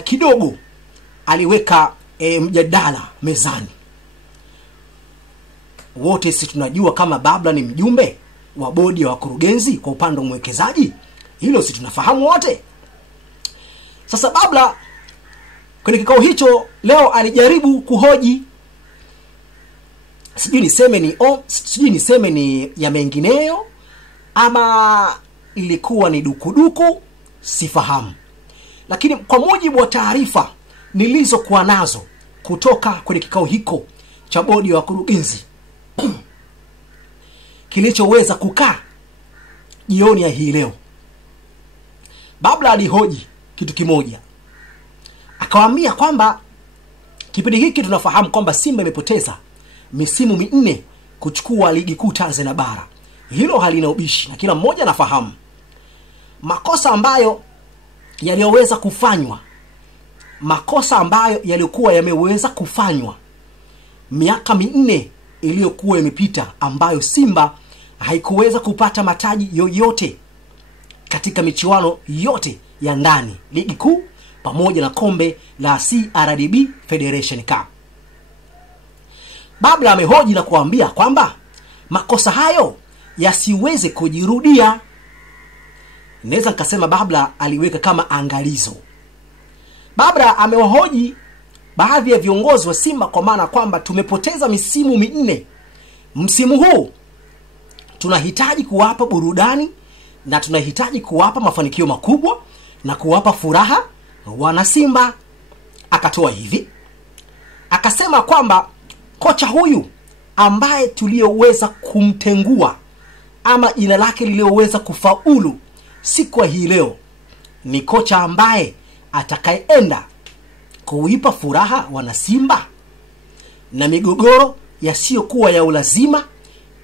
kidogo aliweka mjadala mezani. Wote sisi tunajua kama Babla ni mjumbe wa bodi ya wakurugenzi kwa upande wa mwekezaji. Hilo sisi tunafahamu wote. Sasa Babla kwenye kikao hicho leo alijaribu kuhoji, sijui niseme ni ya mengineyo ama ilikuwa ni dukuduku, sifahamu. Lakini kwa mujibu wa taarifa nilizokuwa nazo kutoka kwenye kikao hiko cha bodi ya wakurugenzi kilichoweza kukaa jioni ya hii leo, Babla alihoji kitu kimoja. Akawaambia kwamba kipindi hiki tunafahamu kwamba Simba imepoteza misimu 4 kuchukua ligi kuu Tanzania bara. Hilo halina ubishi na kila mmoja anafahamu. Makosa ambayo yalikuwa yameweza kufanywa miaka 4 iliyokuwa imepita, ambayo Simba haikuweza kupata mataji yoyote katika michuano yote ya ndani, ligi kuu pamoja na kombe la CRDB Federation Cup. Babla amehoji na kuambia kwamba makosa hayo yasiweze kujirudia. Naweza nikasema Babla aliweka kama angalizo. Babla amewahoji baadhi ya viongozi wa Simba kwa maana kwamba tumepoteza misimu 4. Msimu huu tunahitaji kuwapa burudani na tunahitaji kuwapa mafanikio makubwa na kuwapa furaha wana Simba. Akatoa hivi, akasema kwamba kocha huyu ambaye tulioweza kumtengua ama jina lake lilioweza kufaulu siku ya hii leo ni kocha ambaye atakayeenda kuipa furaha wana Simba na migogoro yasiyokuwa ya ulazima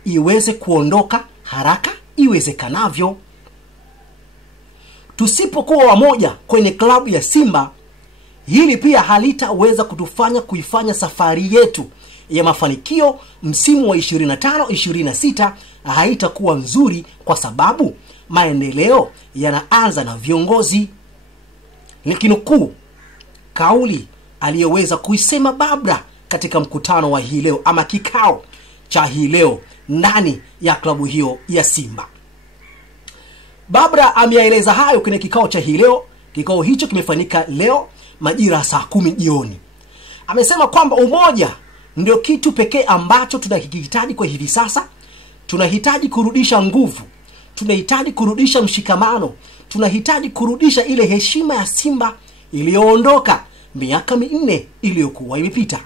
iweze kuondoka haraka iwezekanavyo. Tusipokuwa wamoja kwenye klabu ya Simba, hili pia halitaweza kutufanya kuifanya safari yetu ya mafanikio msimu wa 25-26 haitakuwa nzuri, kwa sababu maendeleo yanaanza na viongozi. Nikinukuu kauli aliyoweza kuisema Babla katika mkutano wa hii leo ama kikao cha hii leo ndani ya klabu hiyo ya Simba. Babla ameeleza hayo kwenye kikao cha hii leo. Kikao hicho kimefanyika leo majira saa 10 jioni. Amesema kwamba umoja ndio kitu pekee ambacho tunakihitaji kwa hivi sasa. Tunahitaji kurudisha nguvu, tunahitaji kurudisha mshikamano, tunahitaji kurudisha ile heshima ya Simba iliyoondoka miaka 4 iliyokuwa imepita.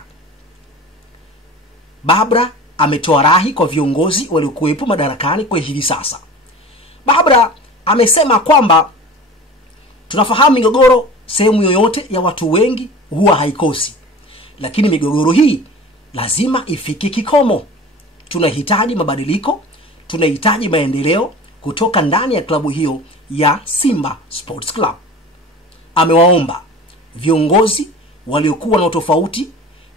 Babla ametoa rahi kwa viongozi waliokuwepo madarakani kwa hivi sasa. Babla amesema kwamba tunafahamu migogoro sehemu yoyote ya watu wengi huwa haikosi, lakini migogoro hii lazima ifike kikomo. Tunahitaji mabadiliko, tunahitaji maendeleo kutoka ndani ya klabu hiyo ya Simba Sports Club. Amewaomba viongozi waliokuwa na tofauti,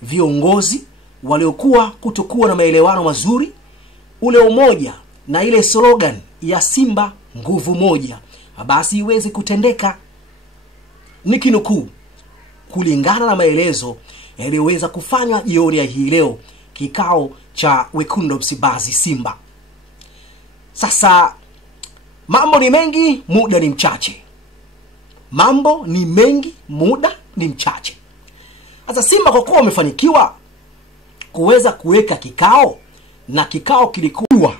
viongozi waliokuwa kutokuwa na maelewano mazuri, ule umoja na ile slogan ya Simba nguvu moja basi iweze kutendeka. Nikinukuu kulingana na maelezo yaliyoweza kufanywa jioni ya hii leo kikao cha Wekundu Msimbazi Simba. Sasa mambo ni mengi, muda ni mchache. Mambo ni mengi, muda ni mchache. Sasa Simba kwa kuwa wamefanikiwa kuweza kuweka kikao, na kikao kilikuwa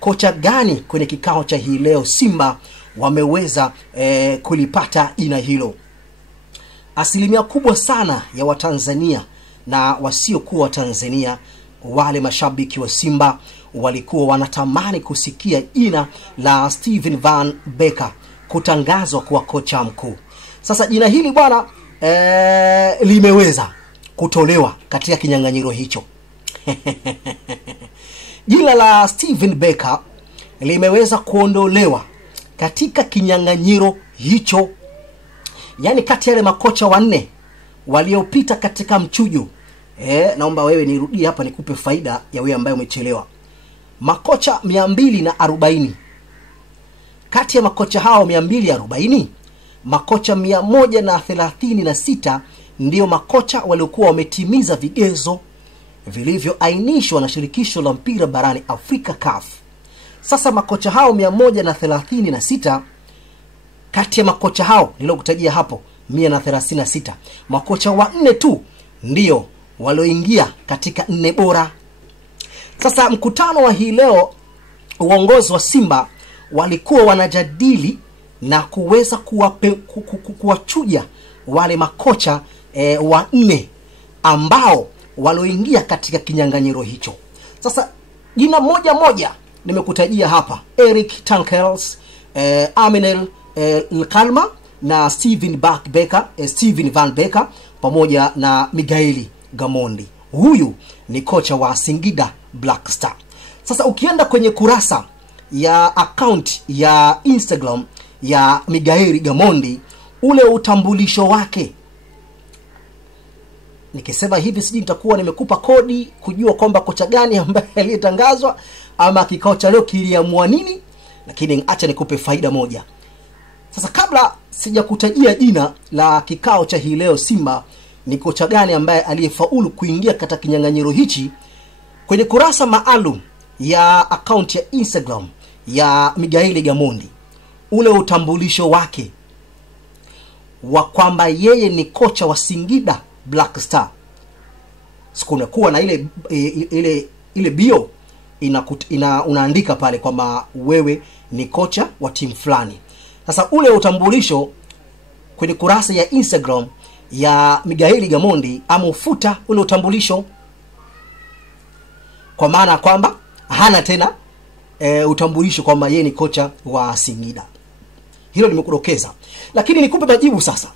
kocha gani kwenye kikao cha hii leo, Simba wameweza kulipata jina hilo. Asilimia kubwa sana ya Watanzania na wasiokuwa Tanzania, wale mashabiki wa Simba walikuwa wanatamani kusikia jina la Steven Van Becker kutangazwa kuwa kocha mkuu. Sasa jina hili bwana limeweza kutolewa katika kinyang'anyiro hicho. Jina la Steven Becker limeweza kuondolewa katika kinyang'anyiro hicho. Yaani kati ya wale makocha 4 waliopita katika mchujo. Naomba wewe nirudie hapa nikupe faida ya wewe ambaye umechelewa. Makocha 240. Kati ya makocha hao 240, makocha 136 ndio makocha waliokuwa wametimiza vigezo vilivyoainishwa na shirikisho la mpira barani Afrika CAF. Sasa makocha hao 136, kati ya makocha hao nilokutajia hapo 136, makocha 4 tu ndio walioingia katika 4 bora. Sasa mkutano wa hii leo, uongozi wa Simba walikuwa wanajadili na kuweza kuwachuja wale makocha 4 ambao walioingia katika kinyang'anyiro hicho. Sasa jina moja nimekutajia hapa: Eric Tankels, Aminel Kalma na Steven Van Becker pamoja na Miguel Gamondi. Huyu ni kocha wa Singida Black Star. Sasa ukienda kwenye kurasa ya account ya Instagram ya Miguel Gamondi, ule utambulisho wake, nikisema hivi siji nitakuwa nimekupa kodi kujua kwamba kocha gani ambaye aliyetangazwa ama kikao cha leo kiliamua nini, lakini acha nikupe faida moja. Sasa kabla sijakutajia jina la kikao cha hii leo Simba ni kocha gani ambaye aliyefaulu kuingia katika kinyang'anyiro hichi, kwenye kurasa maalum ya account ya Instagram ya Miguel Gamondi, ule utambulisho wake wa kwamba yeye ni kocha wa Singida Black Star, sikunakuwa na ile bio unaandika pale kwamba wewe ni kocha wa timu fulani. Sasa ule utambulisho kwenye kurasa ya Instagram ya Miguel Gamondi ameufuta ule utambulisho, kwa maana kwamba hana tena utambulisho kwamba yeye ni kocha wa Singida. Hilo nimekudokeza, lakini nikupe majibu sasa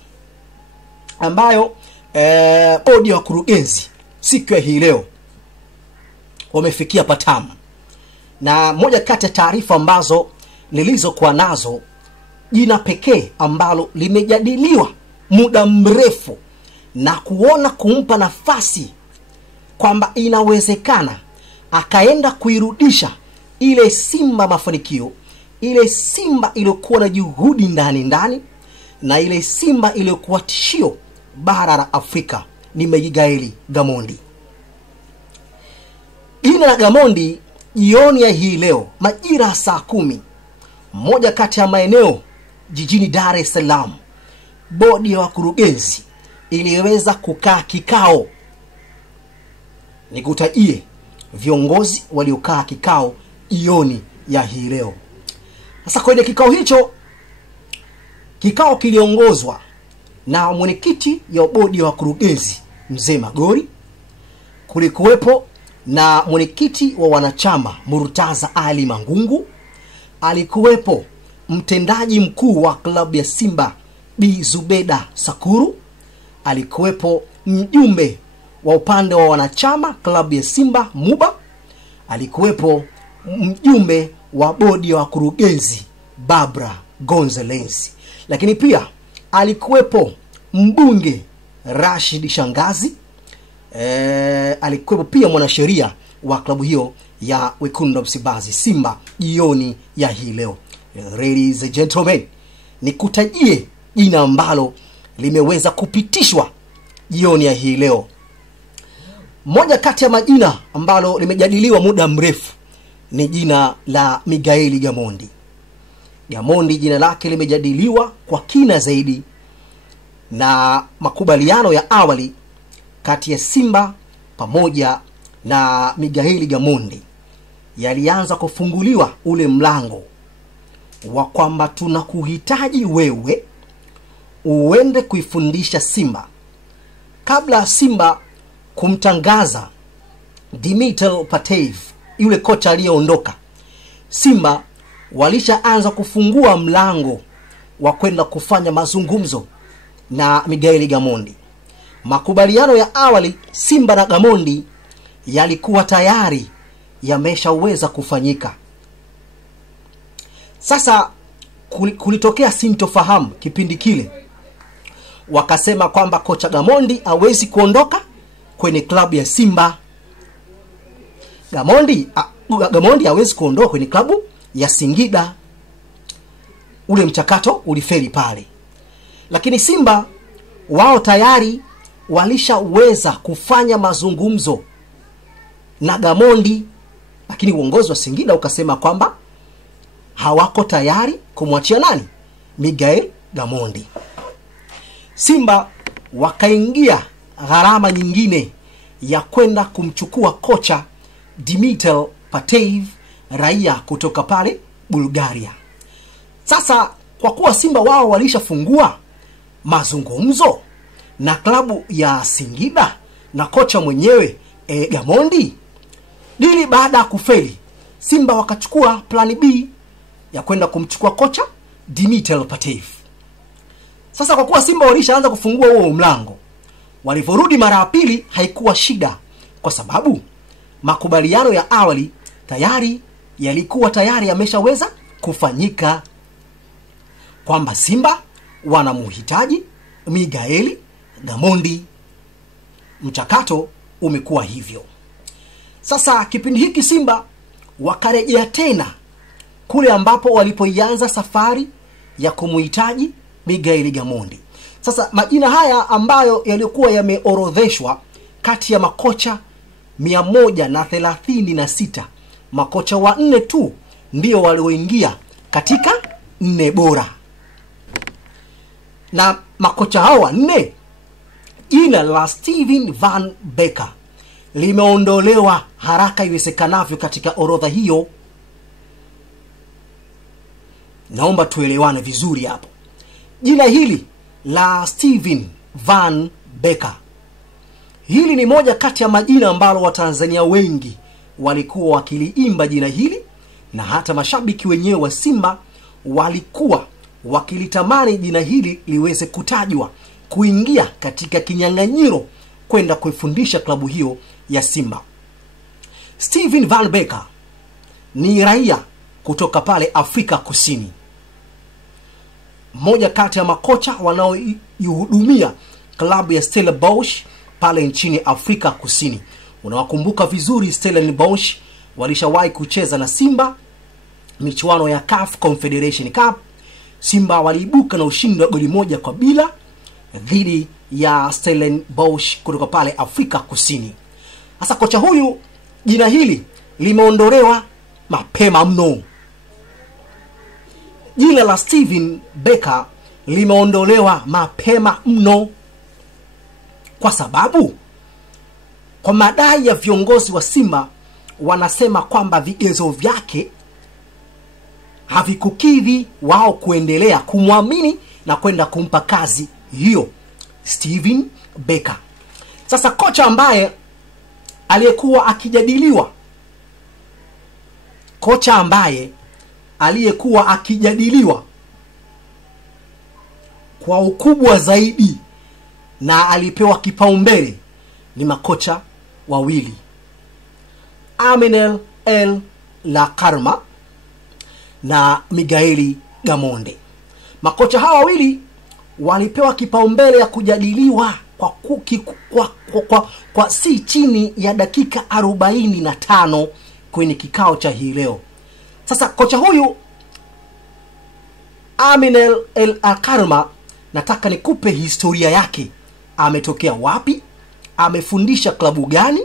ambayo bodi ya wakurugenzi siku ya hii leo wamefikia patamu. Na moja kati ya taarifa ambazo nilizokuwa nazo, jina pekee ambalo limejadiliwa muda mrefu na kuona kumpa nafasi kwamba inawezekana akaenda kuirudisha ile Simba mafanikio, ile Simba iliyokuwa na juhudi ndani na ile Simba iliyokuwa tishio bara la Afrika, ni Miguel Gamondi. Jina la Gamondi jioni ya hii leo majira saa 10, moja kati ya maeneo jijini Dar es Salaam, bodi ya wakurugenzi iliweza kukaa kikao. Nikutajie viongozi waliokaa kikao jioni ya hii leo. Sasa kwenye kikao hicho, kikao kiliongozwa na mwenyekiti ya bodi ya wakurugenzi Mzee Magori, kulikuwepo na mwenyekiti wa wanachama Murtaza Ali Mangungu, alikuwepo mtendaji mkuu wa klabu ya Simba Bi Zubeda Sakuru, alikuwepo mjumbe wa upande wa wanachama klabu ya Simba Muba, alikuwepo mjumbe wa bodi ya wakurugenzi Barbara Gonzalez, lakini pia alikuwepo mbunge Rashid Shangazi, alikuwepo pia mwanasheria wa klabu hiyo ya Wekundu Msimbazi Simba jioni ya hii leo. Ladies and gentlemen, nikutajie jina ambalo limeweza kupitishwa jioni ya hii leo. Moja kati ya majina ambalo limejadiliwa muda mrefu ni jina la Miguel Gamondi. Gamondi jina lake limejadiliwa kwa kina zaidi, na makubaliano ya awali kati ya Simba pamoja na Miguel Gamondi yalianza kufunguliwa ule mlango wa kwamba tunakuhitaji wewe uende kuifundisha Simba. Kabla Simba kumtangaza Dimitar Patev, yule kocha aliyeondoka, Simba walishaanza kufungua mlango wa kwenda kufanya mazungumzo na Miguel Gamondi. Makubaliano ya awali Simba na Gamondi yalikuwa tayari yameshaweza kufanyika. Sasa kulitokea sintofahamu kipindi kile, wakasema kwamba kocha Gamondi hawezi kuondoka kwenye klabu ya Simba. Gamondi hawezi kuondoka kwenye klabu ya Singida. Ule mchakato ulifeli pale. Lakini Simba wao tayari walishaweza kufanya mazungumzo na Gamondi, lakini uongozi wa Singida ukasema kwamba hawako tayari kumwachia nani? Miguel Gamondi. Simba wakaingia gharama nyingine ya kwenda kumchukua kocha Dimitar Patev, raia kutoka pale Bulgaria. Sasa kwa kuwa Simba wao walishafungua mazungumzo na klabu ya Singida na kocha mwenyewe Gamondi, dili baada ya kufeli, Simba wakachukua plan B ya kwenda kumchukua kocha Dimitar Patev. Sasa kwa kuwa Simba walishaanza kufungua huo mlango, walivorudi mara ya pili haikuwa shida, kwa sababu makubaliano ya awali tayari yalikuwa tayari yameshaweza kufanyika kwamba Simba wanamhitaji Miguel Gamondi. Mchakato umekuwa hivyo. Sasa kipindi hiki Simba wakarejea tena kule ambapo walipoianza safari ya kumhitaji Miguel Gamondi. Sasa majina haya ambayo yalikuwa yameorodheshwa kati ya makocha 136, makocha wa 4 tu ndio walioingia katika 4 bora. Na makocha hawa 4, jina la Steven Van Becker limeondolewa haraka iwezekanavyo katika orodha hiyo. Naomba tuelewane vizuri hapo. Jina hili la Steven Van Becker, hili ni moja kati ya majina ambalo Watanzania wengi walikuwa wakiliimba jina hili, na hata mashabiki wenyewe wa Simba walikuwa wakilitamani jina hili liweze kutajwa kuingia katika kinyang'anyiro kwenda kuifundisha klabu hiyo ya Simba. Steven Van Becker ni raia kutoka pale Afrika Kusini, mmoja kati ya makocha wanaoihudumia klabu ya Stellenbosch pale nchini Afrika Kusini. Unawakumbuka vizuri Stellenbosch walishawahi kucheza na Simba michuano ya CAF Confederation Cup. Simba waliibuka na ushindi wa goli 1-0 dhidi ya Stellenbosch kutoka pale Afrika Kusini. Sasa kocha huyu jina hili limeondolewa mapema mno. Jina la Steven Becker limeondolewa mapema mno kwa sababu kwa madai ya viongozi wa Simba wanasema kwamba vigezo vyake havikukidhi wao kuendelea kumwamini na kwenda kumpa kazi hiyo Steven Becker. Sasa kocha ambaye aliyekuwa akijadiliwa kwa ukubwa zaidi na alipewa kipaumbele ni makocha wawili, Aminel El Lakarma na Miguel Gamondi. Makocha hawa wawili walipewa kipaumbele ya kujadiliwa kwa si chini ya dakika 45 kwenye kikao cha hii leo. Sasa kocha huyu Aminel El Lakarma, nataka nikupe historia yake. Ametokea wapi? Amefundisha klabu gani?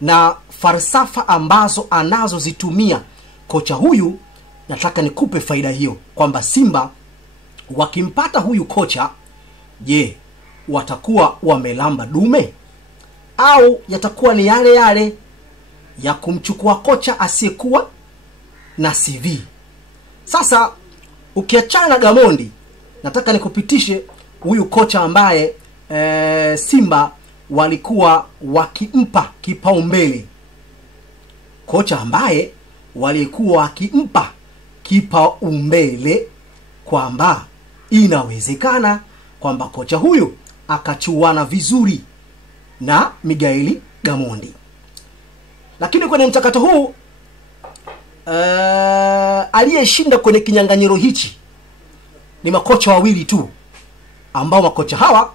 Na falsafa ambazo anazozitumia kocha huyu. Nataka nikupe faida hiyo kwamba Simba wakimpata huyu kocha, je, watakuwa wamelamba dume au yatakuwa ni yale yale ya kumchukua kocha asiyekuwa na CV? Sasa ukiachana na Gamondi, nataka nikupitishe huyu kocha ambaye Simba walikuwa wakimpa kipaumbele. Kocha ambaye walikuwa wakimpa kipaumbele kwamba inawezekana kwamba kocha huyu akachuana vizuri na Miguel Gamondi. Lakini kwenye mchakato huu aliyeshinda kwenye kinyang'anyiro hichi ni makocha wawili tu, ambao makocha hawa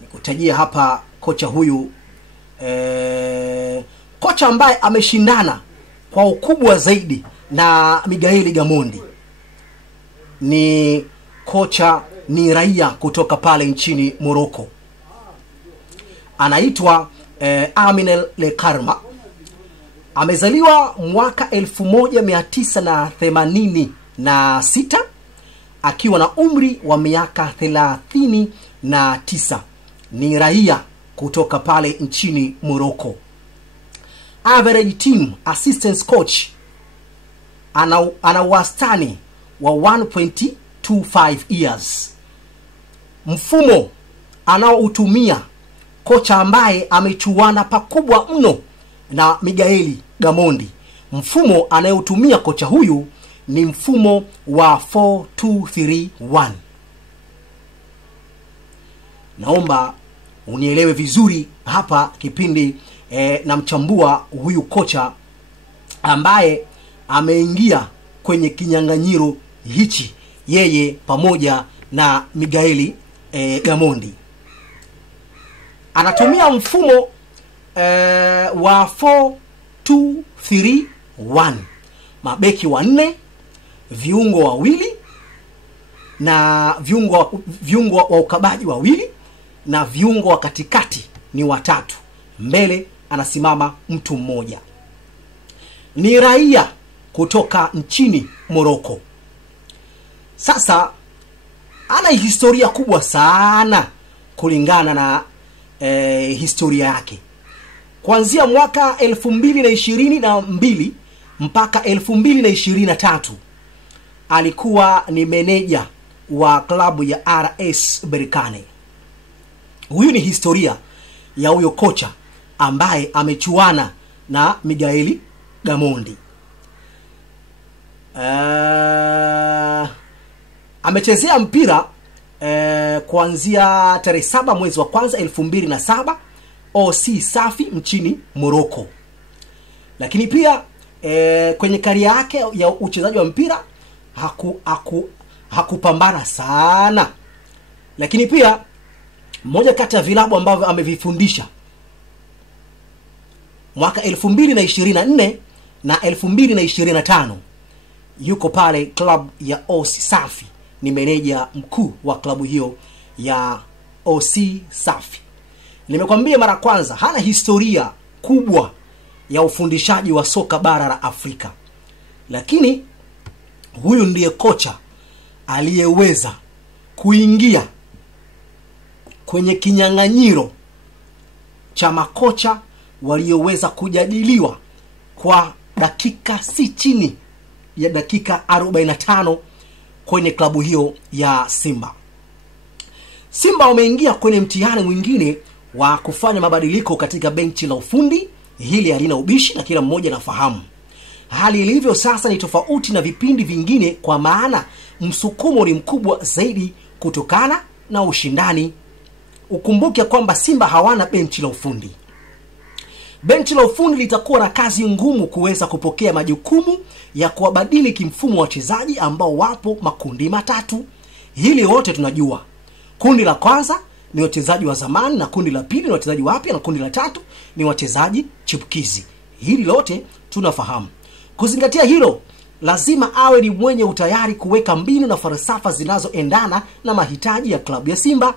nikutajia hapa. Kocha huyu kocha ambaye ameshindana kwa ukubwa zaidi na Miguel Gamondi ni kocha ni raia kutoka pale nchini Morocco. Anaitwa Aminel Lekarma. Amezaliwa mwaka 1986 akiwa na umri wa miaka 39. Ni raia kutoka pale nchini Morocco. Average team assistance coach ana wastani wa 1.25 years. Mfumo anaoutumia kocha ambaye amechuana pakubwa mno na Miguel Gamondi. Mfumo anayotumia kocha huyu ni mfumo wa 4-2-3-1. Naomba unielewe vizuri hapa kipindi na mchambua huyu kocha ambaye ameingia kwenye kinyang'anyiro hichi, yeye pamoja na Miguel Gamondi. Anatumia mfumo wa 4-2-3-1. Mabeki 4, viungo wawili na viungo wa ukabaji wawili, na viungo wa katikati ni 3. Mbele anasimama mtu mmoja. Ni raia kutoka nchini Morocco. Sasa ana historia kubwa sana kulingana na historia yake. Kuanzia mwaka 2022 mpaka 2023 alikuwa ni meneja wa klabu ya RS Berkane. Huyu ni historia ya huyo kocha ambaye amechuana na Miguel Gamondi. Amechezea mpira kuanzia tarehe 7 mwezi wa kwanza 2007 OC Safi nchini Morocco. Lakini pia kwenye karia yake ya uchezaji wa mpira hakupambana sana. Lakini pia moja kati ya vilabu ambavyo amevifundisha mwaka 2024 na 2025 yuko pale club ya OC Safi, ni meneja mkuu wa klabu hiyo ya OC Safi. Nimekwambia mara kwanza hana historia kubwa ya ufundishaji wa soka bara la Afrika. Lakini huyu ndiye kocha aliyeweza kuingia kwenye kinyang'anyiro cha makocha walioweza kujadiliwa kwa dakika si chini ya dakika 45 kwenye klabu hiyo ya Simba. Simba wameingia kwenye mtihani mwingine wa kufanya mabadiliko katika benchi la ufundi. Hili halina ubishi na kila mmoja anafahamu. Hali ilivyo sasa ni tofauti na vipindi vingine, kwa maana msukumo ni mkubwa zaidi kutokana na ushindani. Ukumbuke kwamba Simba hawana benchi la ufundi. Benchi la ufundi litakuwa na kazi ngumu kuweza kupokea majukumu ya kuwabadili kimfumo wachezaji ambao wapo makundi matatu. Hili wote tunajua. Kundi la kwanza ni wachezaji wa zamani, na kundi la pili ni wachezaji wapya, na kundi la tatu ni wachezaji chipukizi. Hili lote tunafahamu. Kuzingatia hilo, lazima awe ni mwenye utayari kuweka mbinu na falsafa zinazoendana na mahitaji ya klabu ya Simba.